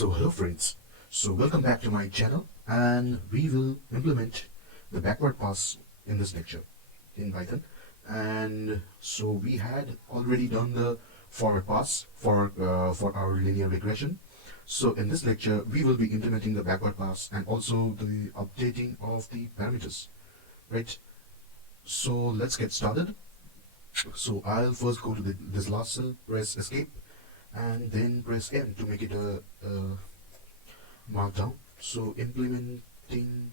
So hello friends, so welcome back to my channel and we will implement the backward pass in this lecture in Python. And so we had already done the forward pass for our linear regression. So in this lecture we will be implementing the backward pass and also the updating of the parameters, right? So let's get started. So I'll first go to this last cell, press escape and then press N to make it a markdown. So implementing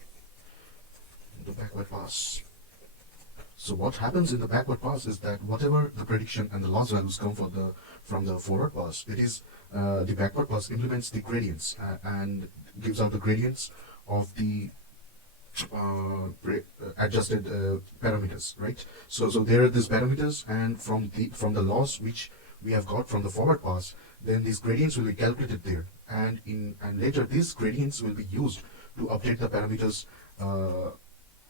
the backward pass. So what happens in the backward pass is that whatever the prediction and the loss values come from the forward pass, it is the backward pass implements the gradients and gives out the gradients of the adjusted parameters, right? So there are these parameters, and from the loss which we have got from the forward pass, then these gradients will be calculated there, and later these gradients will be used to update the parameters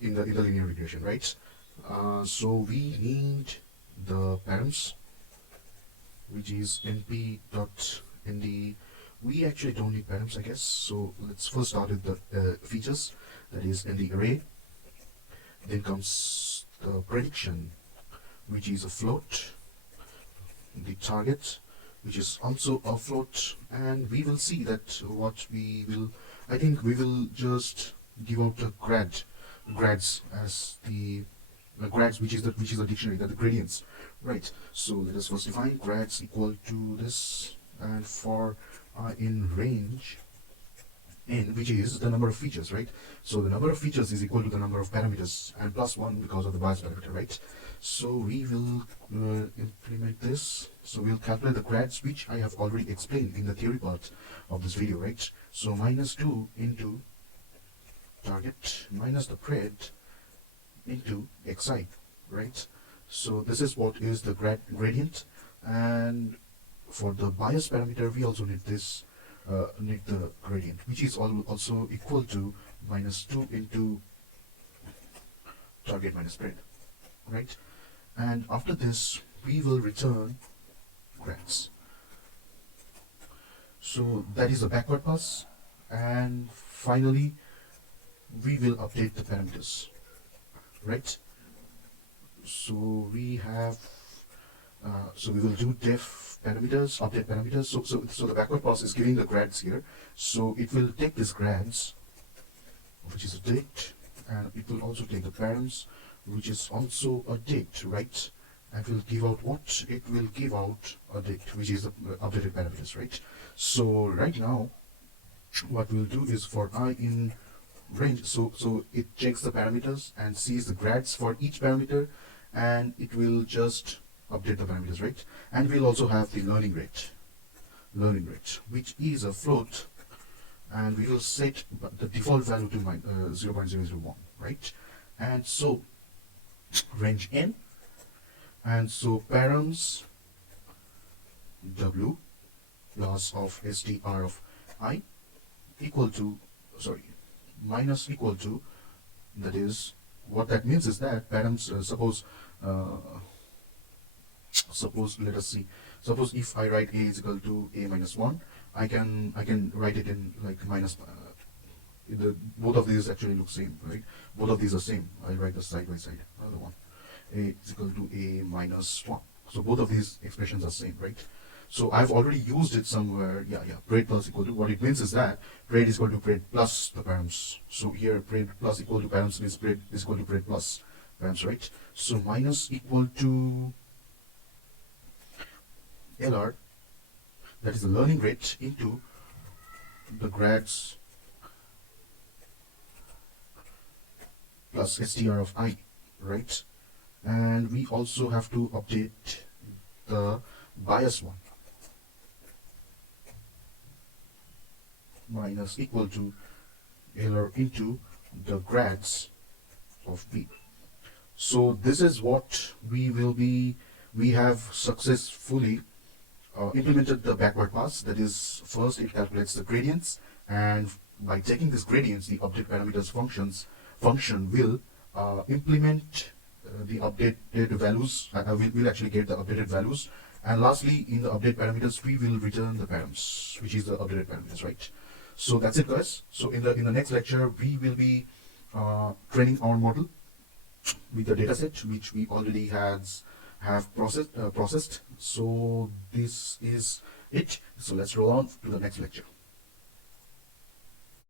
in the linear regression, right? So we need the params, which is np.nd. We actually don't need params, I guess. So let's first start with the features, that is in the array. Then comes the prediction, which is a float, the target, which is also a float, and we will see that I think we will just give out the grads as the grads, which is the dictionary, that the gradients, right? So let us first define grads equal to this, and for in range n, which is the number of features, right? So the number of features is equal to the number of parameters and plus 1 because of the bias parameter, right? So we will implement this. So we'll calculate the grads, which I have already explained in the theory part of this video, right? So minus 2 into target minus the pred into xi, right? So this is what is the gradient, and for the bias parameter we also need this need the gradient, which is also equal to minus 2 into target minus pred, right? And after this we will return grads. So that is the backward pass, and finally we will update the parameters, right? So we have so we will do def parameters, update parameters. So the backward pass is giving the grads here. So it will take this grads, which is a date, and it will also take the params, which is also a date, right? And will give out what? It will give out a date, which is the updated parameters, right? So right now what we'll do is for I in range, so it checks the parameters and sees the grads for each parameter, and it will just update the parameters, right? And we'll also have the learning rate, which is a float, and we will set the default value to 0.001, right? And so range n, and so params w loss of str of I equal to, sorry, minus equal to, that is, what that means is that params, suppose let us see, suppose if I write a is equal to a minus 1, I can write it in like minus both of these actually look same, right? Both of these are same. I write the side by side, another one, a is equal to a minus 1. So both of these expressions are same, right? So I've already used it somewhere. Yeah, pred plus equal to, what it means is that pred is equal to pred plus the params. So here pred plus equal to params means pred is equal to pred plus params, right? So minus equal to LR, that is the learning rate, into the grads plus str of I, right? And we also have to update the bias one, minus equal to LR into the grads of B. So this is what we have successfully implemented the backward pass. That is, first it calculates the gradients, and by taking these gradients, the update parameters function will implement the updated values. We'll actually get the updated values, And lastly, in the update parameters, we will return the params, which is the updated parameters, right? So that's it, guys. So in the next lecture, we will be training our model with the dataset which we already have processed. So this is it. So let's roll on to the next lecture.